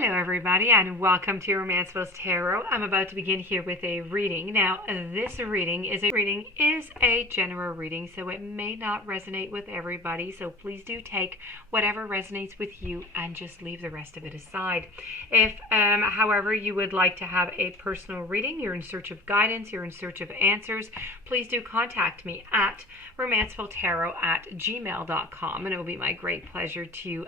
Hello everybody and welcome to Romancefull's Tarot. I'm about to begin here with a reading. Now this reading is a general reading, so it may not resonate with everybody, so please do take whatever resonates with you and just leave the rest of it aside. If however you would like to have a personal reading, you're in search of guidance, you're in search of answers, please do contact me at romancefulltarot@gmail.com, and it will be my great pleasure to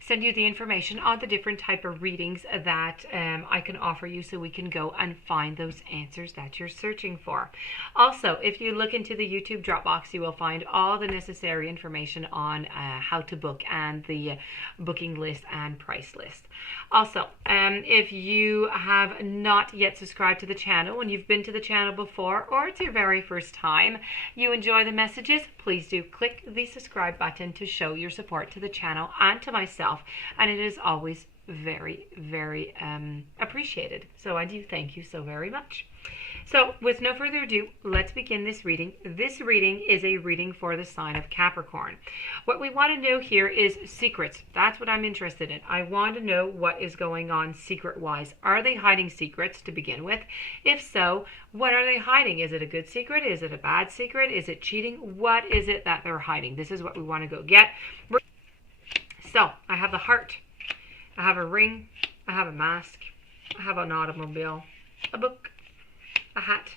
send you the information on the different type of readings that I can offer you, so we can go and find those answers that you're searching for. Also, if you look into the YouTube Dropbox, you will find all the necessary information on how to book and the booking list and price list. Also, if you have not yet subscribed to the channel and you've been to the channel before, or it's your very first time, you enjoy the messages, please do click the subscribe button to show your support to the channel and to myself, and it is always very, very appreciated. So I do thank you so very much. So with no further ado, let's begin this reading. This reading is a reading for the sign of Capricorn. What we want to know here is secrets. That's what I'm interested in. I want to know what is going on secret-wise. Are they hiding secrets to begin with? If so, what are they hiding? Is it a good secret? Is it a bad secret? Is it cheating? What is it that they're hiding? This is what we want to go get. So I have the heart. I have a ring, I have a mask, I have an automobile, a book, a hat,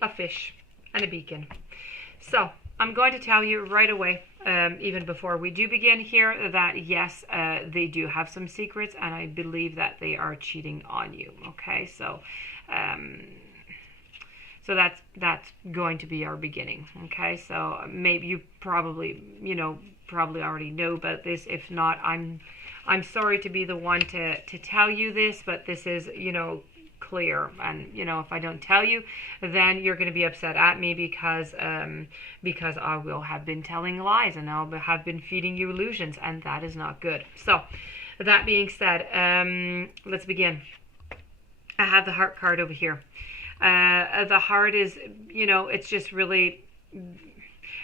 a fish, and a beacon. So I'm going to tell you right away, even before we do begin here, that yes, they do have some secrets, and I believe that they are cheating on you. Okay, so that's going to be our beginning. Okay, so maybe you probably already know about this. If not, I'm sorry to be the one to tell you this, but this is, clear. And, if I don't tell you, then you're going to be upset at me because I will have been telling lies and I'll have been feeding you illusions, and that is not good. So that being said, let's begin. I have the heart card over here. The heart is, it's just really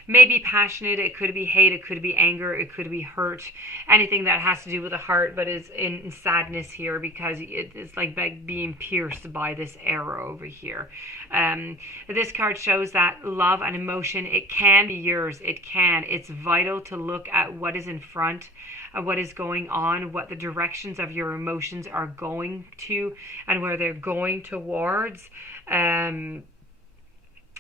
maybe passionate. It could be hate, it could be anger, it could be hurt, anything that has to do with the heart, but is in sadness here because it's like being pierced by this arrow over here. This card shows that love and emotion, it can be yours. It's vital to look at what is in front, what is going on, what the directions of your emotions are going to, and where they're going towards.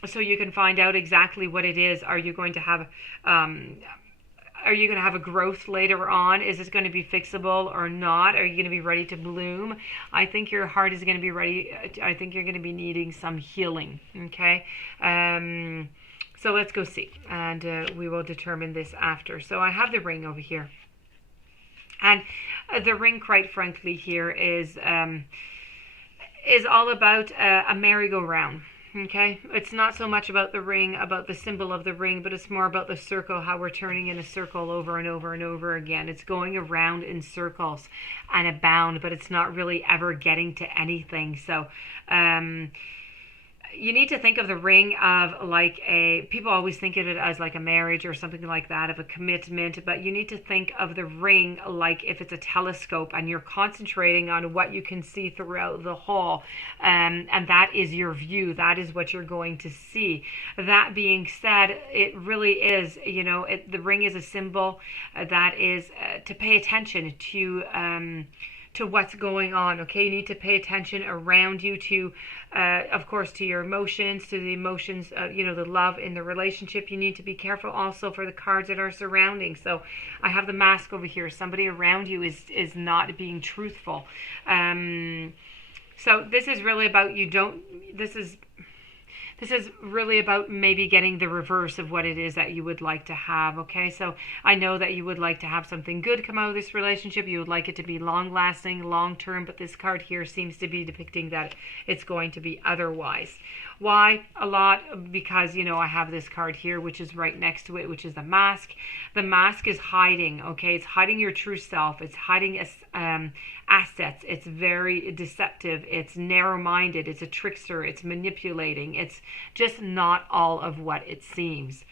So you can find out exactly what it is. Are you going to have a growth later on? Is this going to be fixable or not? Are you going to be ready to bloom? I think your heart is going to be ready. I think you're going to be needing some healing. Okay. So let's go see, and we will determine this after. So I have the ring over here, and the ring, quite frankly, here is all about a merry-go-round. Okay, it's not so much about the ring, about the symbol of the ring, but it's more about the circle, how we're turning in a circle over and over and over again. It's going around in circles and abound, but it's not really ever getting to anything. So you need to think of the ring of like people always think of it as like a marriage or something like that, of a commitment, but you need to think of the ring like if it's a telescope and you're concentrating on what you can see throughout the whole, and that is your view. That is what you're going to see. That being said, it really is, the ring is a symbol that is to pay attention to what's going on. Okay, you need to pay attention around you to, of course, to your emotions, to the emotions, the love in the relationship. You need to be careful also for the cards that are surrounding. So I have the mask over here. Somebody around you is not being truthful. So this is really about This is really about maybe getting the reverse of what it is that you would like to have, okay? So I know that you would like to have something good come out of this relationship. You would like it to be long-lasting, long-term, but this card here seems to be depicting that it's going to be otherwise. Why? A lot because, I have this card here, which is right next to it, which is the mask. The mask is hiding, okay? It's hiding your true self. It's hiding assets. It's very deceptive. It's narrow-minded. It's a trickster. It's manipulating. It's just not all of what it seems.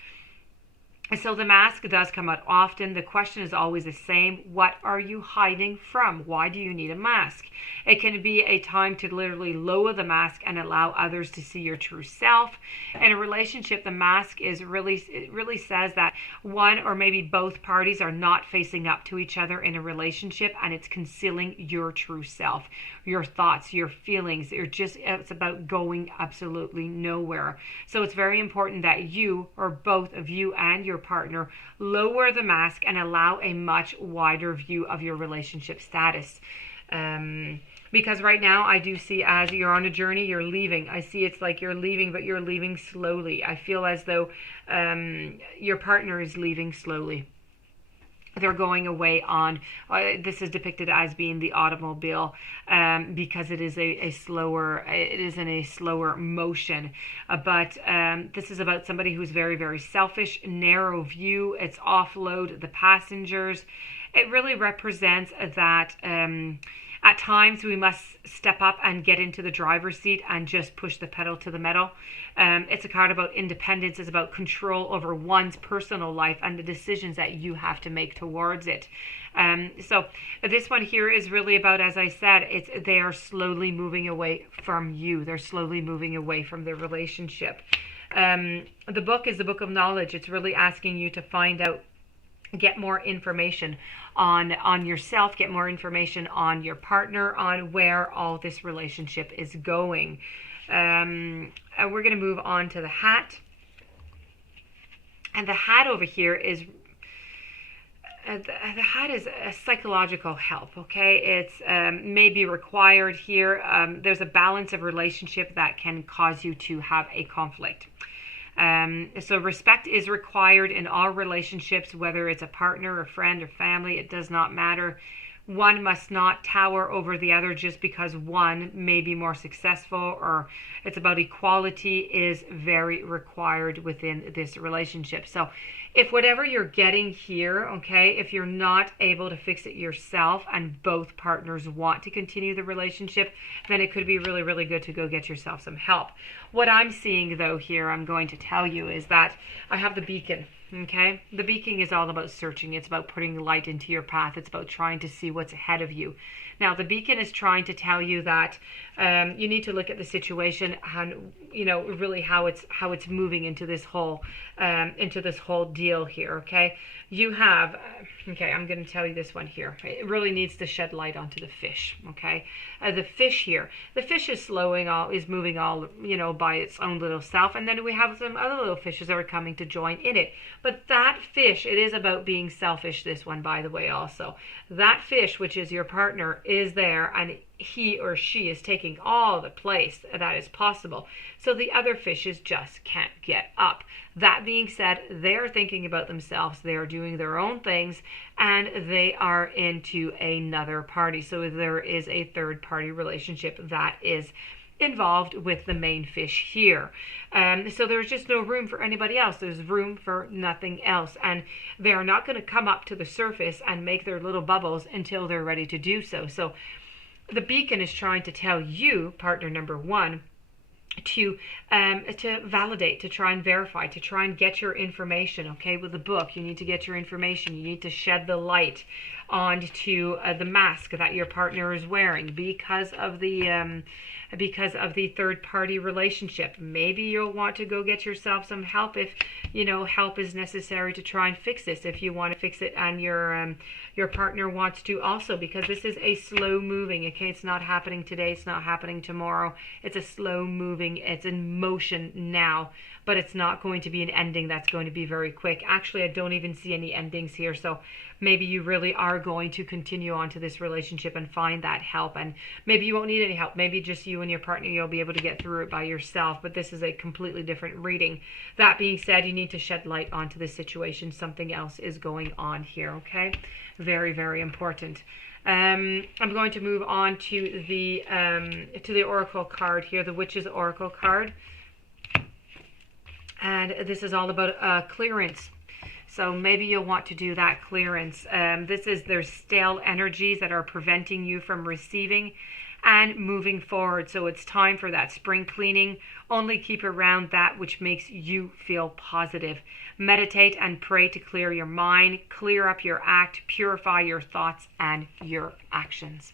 So the mask does come out often. The question is always the same. What are you hiding from? Why do you need a mask? It can be a time to literally lower the mask and allow others to see your true self. In a relationship, the mask it really says that one or maybe both parties are not facing up to each other in a relationship, and it's concealing your true self, your thoughts, your feelings. It's about going absolutely nowhere. So it's very important that you, or both of you and your partner, lower the mask and allow a much wider view of your relationship status. Because right now I do see, as you're on a journey, you're leaving. I see it's like you're leaving, but you're leaving slowly. I feel as though your partner is leaving slowly. They're going away on, this is depicted as being the automobile, because it is it is in a slower motion. But this is about somebody who's very, very selfish, narrow view. It's offload the passengers. It really represents that at times we must step up and get into the driver's seat and just push the pedal to the metal. It's a card about independence. It's about control over one's personal life and the decisions that you have to make towards it. So this one here is really about, as I said, they are slowly moving away from you. They're slowly moving away from the relationship. The book is the book of knowledge. It's really asking you to find out, get more information on yourself, get more information on your partner, on where all this relationship is going. We're going to move on to the hat. And the hat over here is the hat is a psychological help, okay? It's maybe required here. There's a balance of relationship that can cause you to have a conflict. So respect is required in all relationships, whether it's a partner, a friend, or family. It does not matter. One must not tower over the other just because one may be more successful, or it's about equality is very required within this relationship. So if whatever you're getting here, okay, if you're not able to fix it yourself and both partners want to continue the relationship, then it could be really, really good to go get yourself some help. What I'm seeing though here, I'm going to tell you, is that I have the beacon. Okay, the beacon is all about searching. It's about putting light into your path. It's about trying to see what's ahead of you. Now, the beacon is trying to tell you that you need to look at the situation and, you know, really how it's moving into this whole deal here. Okay, you have okay. I'm going to tell you this one here. It really needs to shed light onto the fish. Okay, the fish here. The fish is moving all, you know, by its own little self, and then we have some other little fishes that are coming to join in it. But that fish, it is about being selfish. This one, by the way, also that fish, which is your partner, is there, and he or she is taking all the place that is possible. So the other fishes just can't get up. That being said, they're thinking about themselves. They are doing their own things, and they are into another party. So there is a third party relationship that is involved with the main fish here. So there's just no room for anybody else. There's room for nothing else. And they're not going to come up to the surface and make their little bubbles until they're ready to do so. So the beacon is trying to tell you, partner number one, to validate, to try and verify, to try and get your information. Okay, with the book, you need to get your information. You need to shed the light onto the mask that your partner is wearing because of the third party relationship. Maybe you'll want to go get yourself some help if, you know, help is necessary to try and fix this, if you want to fix it and your partner wants to also, because this is a slow moving. Okay, it's not happening today, it's not happening tomorrow. It's a slow moving, it's in motion now, but it's not going to be an ending that's going to be very quick. Actually, I don't even see any endings here. So maybe you really are going to continue on to this relationship and find that help, and maybe you won't need any help. Maybe just you and your partner, you'll be able to get through it by yourself. But this is a completely different reading. That being said, you need to shed light onto this situation. Something else is going on here. Okay, very, very important. I'm going to move on to the oracle card here, the Witch's Oracle card, and this is all about clearance. So maybe you'll want to do that clearance. There's stale energies that are preventing you from receiving. and moving forward. So it's time for that spring cleaning. Only keep around that which makes you feel positive. Meditate and pray to clear your mind, clear up your act, purify your thoughts and your actions.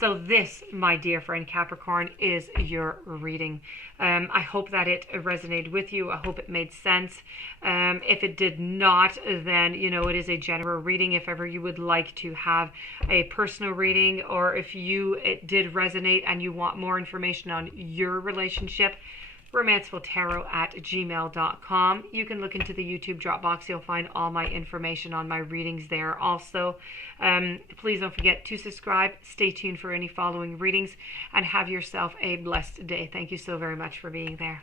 So this, my dear friend Capricorn, is your reading. I hope that it resonated with you. I hope it made sense. If it did not, then, it is a general reading. If ever you would like to have a personal reading, or if it did resonate and you want more information on your relationship, romancefulltarot@gmail.com. You can look into the YouTube drop box. You'll find all my information on my readings there also. Please don't forget to subscribe. Stay tuned for any following readings and have yourself a blessed day. Thank you so very much for being there.